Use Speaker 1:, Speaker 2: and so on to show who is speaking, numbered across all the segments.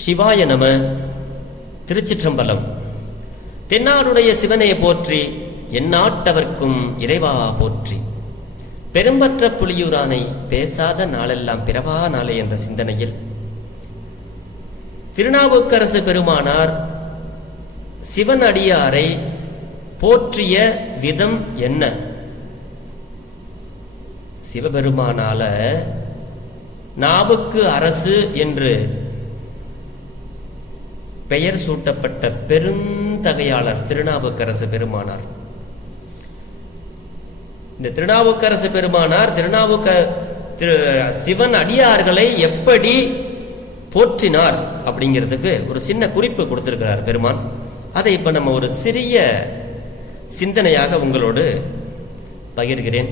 Speaker 1: சிவாய நம திருச்சிற்றம்பலம் தென்னாடுடைய சிவனையை போற்றி எந்நாட்டவர்க்கும் இறைவா போற்றி பெரும்பற்ற புலியூரானை பேசாத நாளெல்லாம் பிறவா நாளே என்ற சிந்தனையில் திருநாவுக்கரசு பெருமானார் சிவன் அடியாரை போற்றிய விதம் என்ன சிவபெருமானால நாவுக்கு அரசு என்று பெயர் சூட்டப்பட்ட பெருந்தகையாளர் திருநாவுக்கரசு பெருமானார் இந்த திருநாவுக்கரசு பெருமானார் திருநாவுக்க திரு சிவன் அடியார்களை எப்படி போற்றினார் அப்படிங்கிறதுக்கு ஒரு சின்ன குறிப்பு கொடுத்திருக்கிறார் பெருமான் அதை இப்போ நம்ம ஒரு சிறிய சிந்தனையாக உங்களோடு பகிர்கிறேன்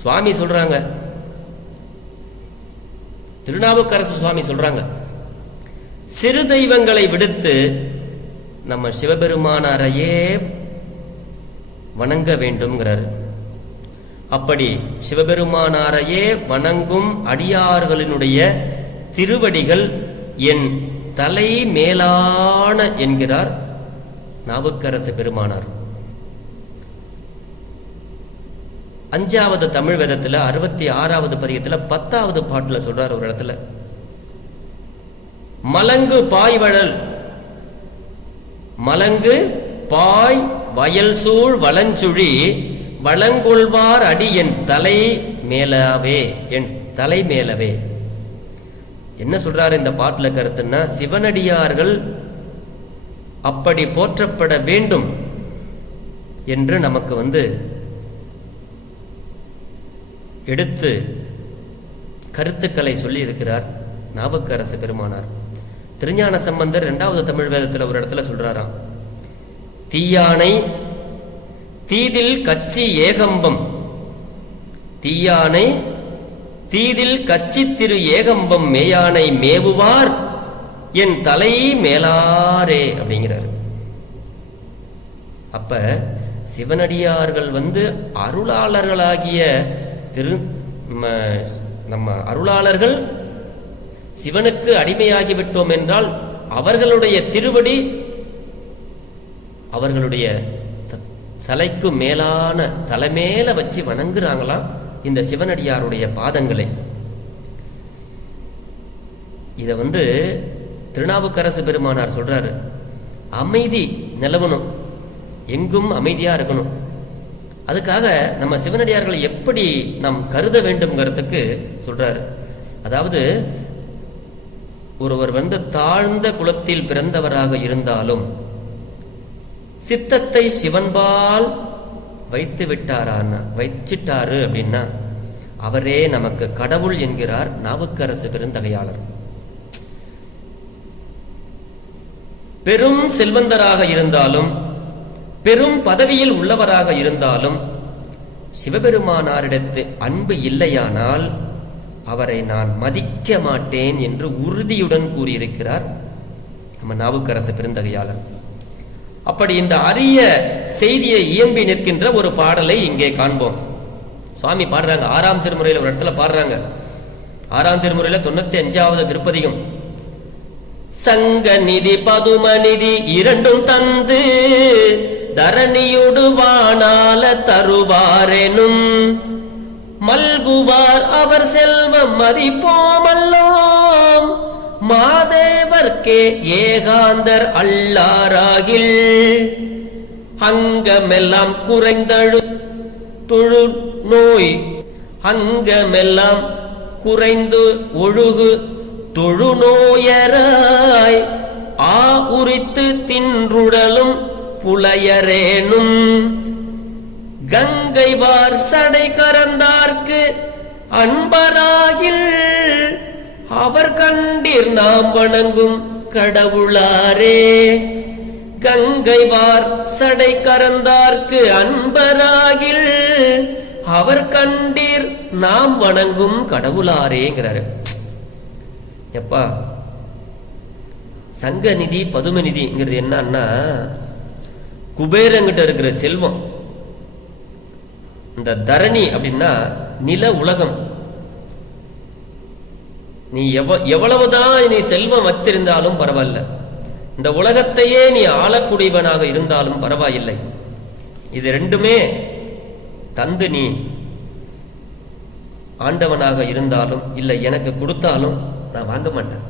Speaker 1: சுவாமி சொல்றாங்க திருநாவுக்கரசு சுவாமி சொல்றாங்க சிறு தெய்வங்களை விடுத்து நம்ம சிவபெருமானாரையே வணங்க வேண்டும்ங்கிறார் அப்படி சிவபெருமானாரையே வணங்கும் அடியார்களினுடைய திருவடிகள் என் தலை மேலான என்கிறார் நாவுக்கரசு பெருமானார் அஞ்சாவது தமிழ் வேதத்தில் அறுபத்தி ஆறாவது பதியத்தில் பத்தாவது பாட்டில் சொல்றார் ஒரு இடத்துல மலங்கு பாய்வழல் மலங்கு பாய் வயல் சூழ் வளஞ்சுழி வளங்கொள்வார் அடி என் தலை மேலவே என் தலை மேலவே என்ன சொல்றாரு இந்த பாட்டில் கருத்துன்னா சிவனடியார்கள் அப்படி போற்றப்பட வேண்டும் என்று நமக்கு வந்து எடுத்து கருத்துக்களை சொல்லியிருக்கிறார் நாவுக்கரசு பெருமானார் திருஞான சம்பந்தர் ரெண்டாவது தமிழ் வேதத்தில் ஒரு இடத்துல சொல்றாராம் தீயானை தீதில் கச்சி ஏகம்பம் தீயானை தீதில் கச்சி திரு ஏகம்பம் மேயானை மேவுவார் என் தலை மேலாரே அப்படிங்கிறார் அப்ப சிவனடியார்கள் வந்து அருளாளர்களாகிய திரு நம்ம அருளாளர்கள் சிவனுக்கு அடிமையாகிவிட்டோம் என்றால் அவர்களுடைய திருவடி அவர்களுடைய தலைக்கு மேலான தலைமேல வச்சு வணங்குறாங்களா இந்த சிவனடியாருடைய பாதங்களை இதை வந்து திருநாவுக்கரசு பெருமானார் சொல்றாரு அமைதி நிலவணும் எங்கும் அமைதியா இருக்கணும் அதுக்காக நம்ம சிவனடியார்களை எப்படி நாம் கருத வேண்டும்ங்கிறதுக்கு சொல்றாரு அதாவது ஒருவர் வந்து தாழ்ந்த குலத்தில் பிறந்தவராக இருந்தாலும் சித்தத்தை சிவன்பால் வைத்து விட்டாரான வச்சிட்டாரு அப்படின்னா அவரே நமக்கு கடவுள் என்கிறார் நாவுக்கரசு பெருந்தகையாளர் பெரும் செல்வந்தராக இருந்தாலும் பெரும் பதவியில் உள்ளவராக இருந்தாலும் சிவபெருமானாரிடத்து அன்பு இல்லையானால் அவரை நான் மதிக்க மாட்டேன் என்று உறுதியுடன் கூறியிருக்கிறார் நம்ம நாவுக்கரசு பெருந்தகையாளர் அப்படி இந்த அரிய செய்தியை இயம்பி நிற்கின்ற ஒரு பாடலை இங்கே காண்போம் சுவாமி பாடுறாங்க ஆறாம் திருமுறையில் ஒரு இடத்துல பாடுறாங்க ஆறாம் திருமுறையில் தொண்ணூத்தி அஞ்சாவது திருப்பதியும் சங்க நிதி பதும நிதி இரண்டும் தந்து தரணியுடுவானால தருவாரெனும் மல்குவார் அவர் செல்வம் மதிப்போமல்லோம் மாதேவர்க்கே ஏகாந்தர் அல்லாராகில் அங்கமெல்லாம் குறைந்தழு தொழு நோய் அங்கமெல்லாம் குறைந்து ஒழுகு தொழுநோயராய் ஆ உரித்து தின்றுடலும் புலையரேனும் கங்கை வார் சடை கரந்தார்க்கு அன்பராகில் அவர் கண்டீர் நாம் வணங்கும் கடவுளாரே கங்கை வார் சடை கரந்தார்க்கு அன்பராகில் அவர் கண்டீர் நாம் வணங்கும் கடவுளாரேங்கிறாரு எப்பா சங்க நிதி பதும நிதிங்கிறது என்னன்னா குபேரங்கிட்ட இருக்கிற செல்வம் இந்த தரணி அப்படின்னா நில உலகம் நீ எவ எவ்வளவுதான் நீ செல்வம் வைத்திருந்தாலும் பரவாயில்ல இந்த உலகத்தையே நீ ஆளக்கூடியவனாக இருந்தாலும் பரவாயில்லை இது ரெண்டுமே தந்து நீ ஆண்டவனாக இருந்தாலும் இல்லை எனக்கு கொடுத்தாலும் நான் வாங்க மாட்டேன்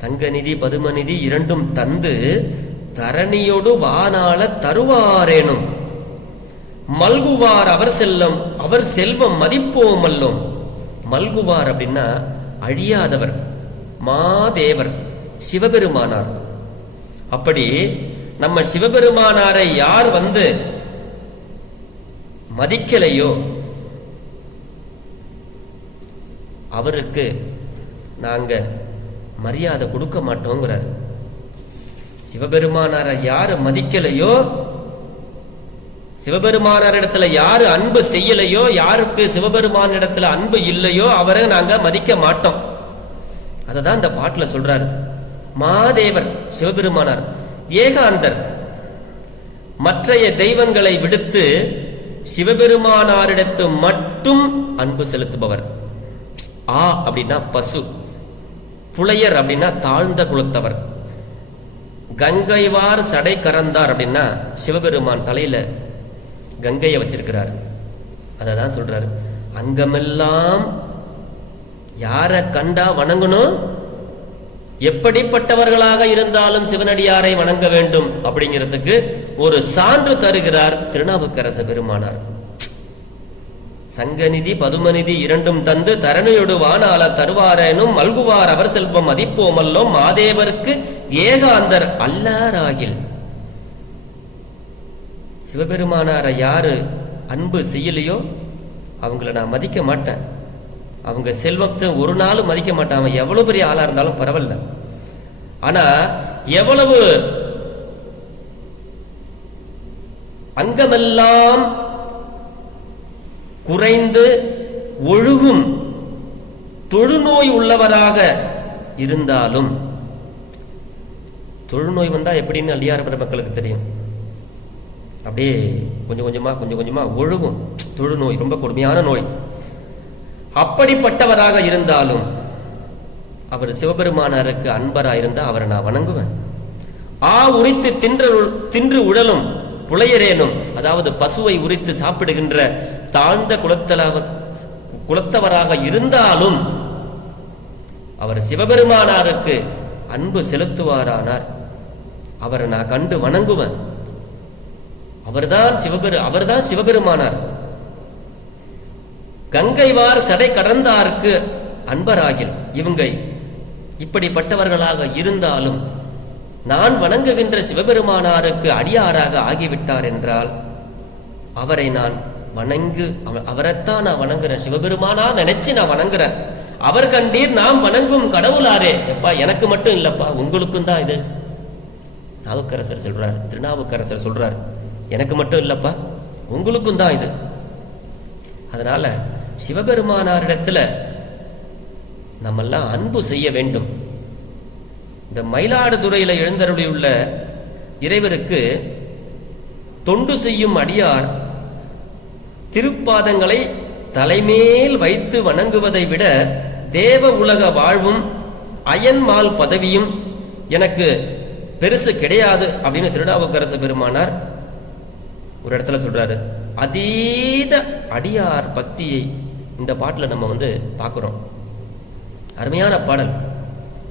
Speaker 1: சங்கநிதி பதுமநிதி இரண்டும் தந்து தரணியோடு வானால தருவாரேனும் மல்குவார் அவர் செல்லம் அவர் செல்வம் மதிப்போம் அல்லோம் மல்குவார் அப்படின்னா அழியாதவர் மாதேவர் சிவபெருமானார் அப்படி நம்ம சிவபெருமானாரை யார் வந்து மதிக்கலையோ அவருக்கு நாங்க மரியாதை கொடுக்க மாட்டோங்கிறார் சிவபெருமானாரை யார் மதிக்கலையோ சிவபெருமானாரிடத்துல யாரு அன்பு செய்யலையோ யாருக்கு இடத்துல அன்பு இல்லையோ அவரை நாங்க மதிக்க மாட்டோம் அதை தான் இந்த பாட்டுல சொல்றாரு மாதேவர் சிவபெருமானார் ஏகாந்தர் மற்றைய தெய்வங்களை விடுத்து சிவபெருமானாரிடத்து மட்டும் அன்பு செலுத்துபவர் ஆ அப்படின்னா பசு புலையர் அப்படின்னா தாழ்ந்த குலத்தவர் கங்கைவார் சடை கறந்தார் அப்படின்னா சிவபெருமான் தலையில கங்கையை வச்சிருக்கிறார் அதை தான் அங்கமெல்லாம் யாரை கண்டா வணங்கணும் எப்படிப்பட்டவர்களாக இருந்தாலும் சிவனடியாரை வணங்க வேண்டும் அப்படிங்கிறதுக்கு ஒரு சான்று தருகிறார் திருநாவுக்கரச பெருமானார் சங்கநிதி பதுமநிதி இரண்டும் தந்து தரணியொடு வானால தருவாரேனும் மல்குவார் அவர் செல்வம் மதிப்போமல்லோ மாதேவர்க்கு ஏகாந்தர் அல்லாராகில் சிவபெருமானாரை யார் அன்பு செய்யலையோ அவங்கள நான் மதிக்க மாட்டேன் அவங்க செல்வத்தை ஒரு நாளும் மதிக்க மாட்டேன் அவன் எவ்வளோ பெரிய ஆளாக இருந்தாலும் பரவாயில்ல ஆனால் எவ்வளவு அங்கமெல்லாம் குறைந்து ஒழுகும் தொழுநோய் உள்ளவராக இருந்தாலும் தொழுநோய் வந்தால் எப்படின்னு அடியாரப்பட மக்களுக்கு தெரியும் அப்படியே கொஞ்சம் கொஞ்சமாக கொஞ்சம் கொஞ்சமாக ஒழுகும் தொழு நோய் ரொம்ப கொடுமையான நோய் அப்படிப்பட்டவராக இருந்தாலும் அவர் சிவபெருமானாருக்கு அன்பராக இருந்தால் அவரை நான் வணங்குவேன் ஆ உரித்து தின்ற தின்று உழலும் புலையரேனும் அதாவது பசுவை உரித்து சாப்பிடுகின்ற தாழ்ந்த குலத்தலாக குலத்தவராக இருந்தாலும் அவர் சிவபெருமானாருக்கு அன்பு செலுத்துவாரானார் அவரை நான் கண்டு வணங்குவேன் அவர்தான் சிவபெரு அவர்தான் சிவபெருமானார் கங்கைவார் சடை கடந்தார்க்கு அன்பராகில் இவங்கை இப்படிப்பட்டவர்களாக இருந்தாலும் நான் வணங்குகின்ற சிவபெருமானாருக்கு அடியாராக ஆகிவிட்டார் என்றால் அவரை நான் வணங்கு அவரைத்தான் நான் வணங்குறேன் சிவபெருமானா நினைச்சு நான் வணங்குறேன் அவர் கண்டீர் நாம் வணங்கும் கடவுளாரே எப்பா எனக்கு மட்டும் இல்லப்பா உங்களுக்கும் தான் இது நாவுக்கரசர் சொல்றார் திருநாவுக்கரசர் சொல்றார் எனக்கு மட்டும் இல்லைப்பா உங்களுக்கும் தான் இது அதனால் சிவபெருமானாரிடத்தில் நம்மெல்லாம் அன்பு செய்ய வேண்டும் இந்த மயிலாடுதுறையில் உள்ள இறைவருக்கு தொண்டு செய்யும் அடியார் திருப்பாதங்களை தலைமேல் வைத்து வணங்குவதை விட தேவ உலக வாழ்வும் அயன்மால் பதவியும் எனக்கு பெருசு கிடையாது அப்படின்னு திருநாவுக்கரசு பெருமானார் ஒரு இடத்துல சொல்கிறாரு அதீத அடியார் பக்தியை இந்த பாட்டில் நம்ம வந்து பார்க்குறோம் அருமையான பாடல்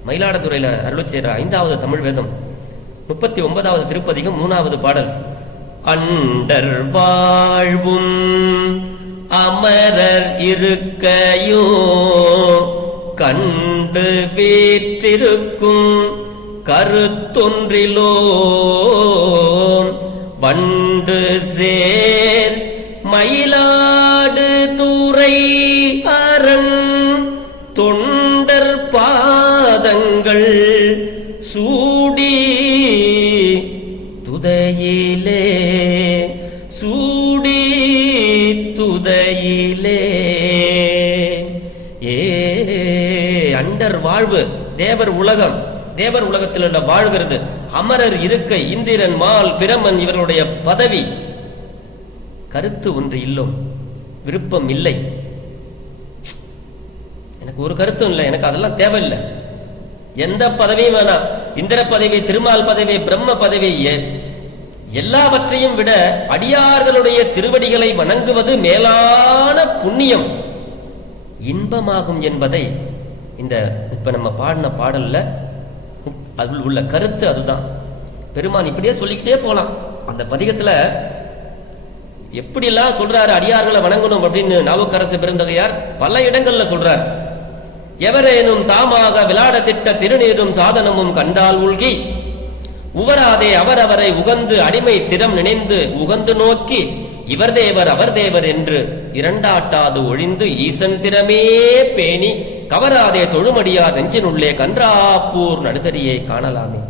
Speaker 1: மயிலாடுதுறையில் அருள் செய்கிற ஐந்தாவது தமிழ் வேதம் முப்பத்தி ஒன்பதாவது திருப்பதிகம் மூணாவது பாடல் அண்டர் வாழ்வும் அமரர் இருக்கையோ கண்டு வீற்றிருக்கும் கருத்தொன்றிலோ வண்டு சேர் மயிலாடு தூரை அரண் தொண்டர் பாதங்கள் சூடி துதையிலே சூடி துதையிலே ஏ அண்டர் வாழ்வு தேவர் உலகம் தேவர் உலகத்தில் வாழ்கிறது அமரர் இருக்கை இந்திரன் மால் பிரமன் இவர்களுடைய பதவி கருத்து ஒன்று இல்லும் விருப்பம் இல்லை எனக்கு ஒரு கருத்தும் இல்லை எனக்கு அதெல்லாம் தேவையில்லை எந்த பதவியும் வேணாம் இந்திர பதவி திருமால் பதவி பிரம்ம பதவி எல்லாவற்றையும் விட அடியார்களுடைய திருவடிகளை வணங்குவது மேலான புண்ணியம் இன்பமாகும் என்பதை இந்த இப்ப நம்ம பாடின பாடல்ல அதில் உள்ள கருத்து அதுதான் பெருமான் இப்படியே சொல்லிக்கிட்டே போகலாம் அந்த பதிகத்தில் எப்படிலாம் சொல்றாரு அடியார்களை வணங்கணும் அப்படின்னு நவக்கரசு பெருந்தகையார் பல இடங்கள்ல சொல்றார் எவரேனும் தாமாக விளாட திட்ட திருநீரும் சாதனமும் கண்டால் உள்கி உவராதே அவரவரை உகந்து அடிமை திறம் நினைந்து உகந்து நோக்கி இவர் தேவர் அவர் தேவர் என்று இரண்டாட்டாது ஒழிந்து திறமே பேணி கவராதே தொழுமடியா நெஞ்சினுள்ளே கன்றாப்பூர் நடுதறியை காணலாமே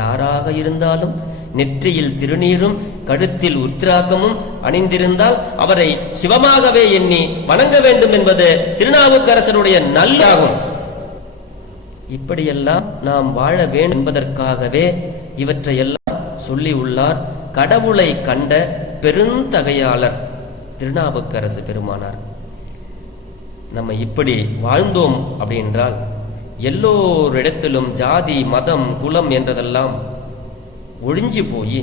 Speaker 1: யாராக இருந்தாலும் நெற்றியில் திருநீரும் கழுத்தில் உத்ராக்கமும் அணிந்திருந்தால் அவரை சிவமாகவே எண்ணி வணங்க வேண்டும் என்பது திருநாவுக்கரசனுடைய நல்லாகும் இப்படியெல்லாம் நாம் வாழ வேண்டும் என்பதற்காகவே இவற்றையெல்லாம் சொல்லி உள்ளார் கடவுளை கண்ட பெருந்தகையாளர் திருநாவுக்கரசு பெருமானார் நம்ம இப்படி வாழ்ந்தோம் அப்படின்றால் எல்லோரிடத்திலும் ஜாதி மதம் குலம் என்றதெல்லாம் ஒழிஞ்சு போய்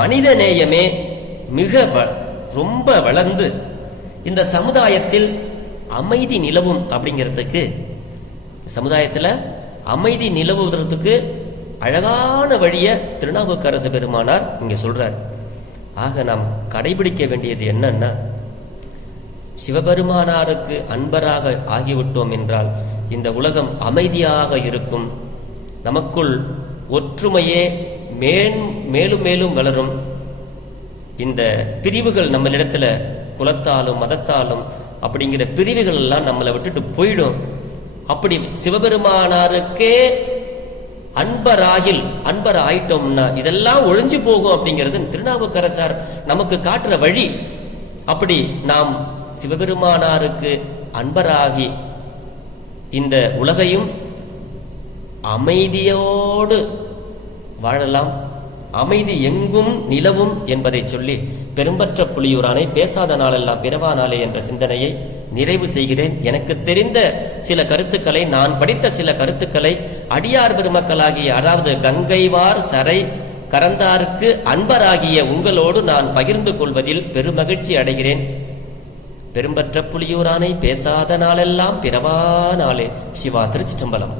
Speaker 1: மனித நேயமே மிக ரொம்ப வளர்ந்து இந்த சமுதாயத்தில் அமைதி நிலவும் அப்படிங்கிறதுக்கு சமுதாயத்தில் அமைதி நிலவுவதற்கு அழகான வழியை திருநாவுக்கரசு பெருமானார் இங்கே சொல்கிறார் ஆக நாம் கடைபிடிக்க வேண்டியது என்னன்னா சிவபெருமானாருக்கு அன்பராக ஆகிவிட்டோம் என்றால் இந்த உலகம் அமைதியாக இருக்கும் நமக்குள் ஒற்றுமையே மேலும் மேலும் வளரும் இந்த பிரிவுகள் நம்மளிடத்துல குலத்தாலும் மதத்தாலும் அப்படிங்கிற பிரிவுகள் எல்லாம் நம்மளை விட்டுட்டு போயிடும் அப்படி சிவபெருமானாருக்கே அன்பராகில் அன்பர் ஆயிட்டோம்னா இதெல்லாம் ஒழிஞ்சு போகும் அப்படிங்கிறது திருநாவுக்கரசர் நமக்கு காட்டுற வழி அப்படி நாம் சிவபெருமானாருக்கு அன்பராகி இந்த உலகையும் அமைதியோடு வாழலாம் அமைதி எங்கும் நிலவும் என்பதை சொல்லி பெரும்பற்ற புலியூரானை பேசாத நாளெல்லாம் பிறவா நாளே என்ற சிந்தனையை நிறைவு செய்கிறேன் எனக்கு தெரிந்த சில கருத்துக்களை நான் படித்த சில கருத்துக்களை அடியார் பெருமக்களாகிய அதாவது கங்கைவார் சரை கரந்தாருக்கு அன்பராகிய உங்களோடு நான் பகிர்ந்து கொள்வதில் பெருமகிழ்ச்சி அடைகிறேன் பெரும்பற்ற புலியூரானை பேசாத நாளெல்லாம் பிறவா நாளே சிவா திருச்சிற்றம்பலம்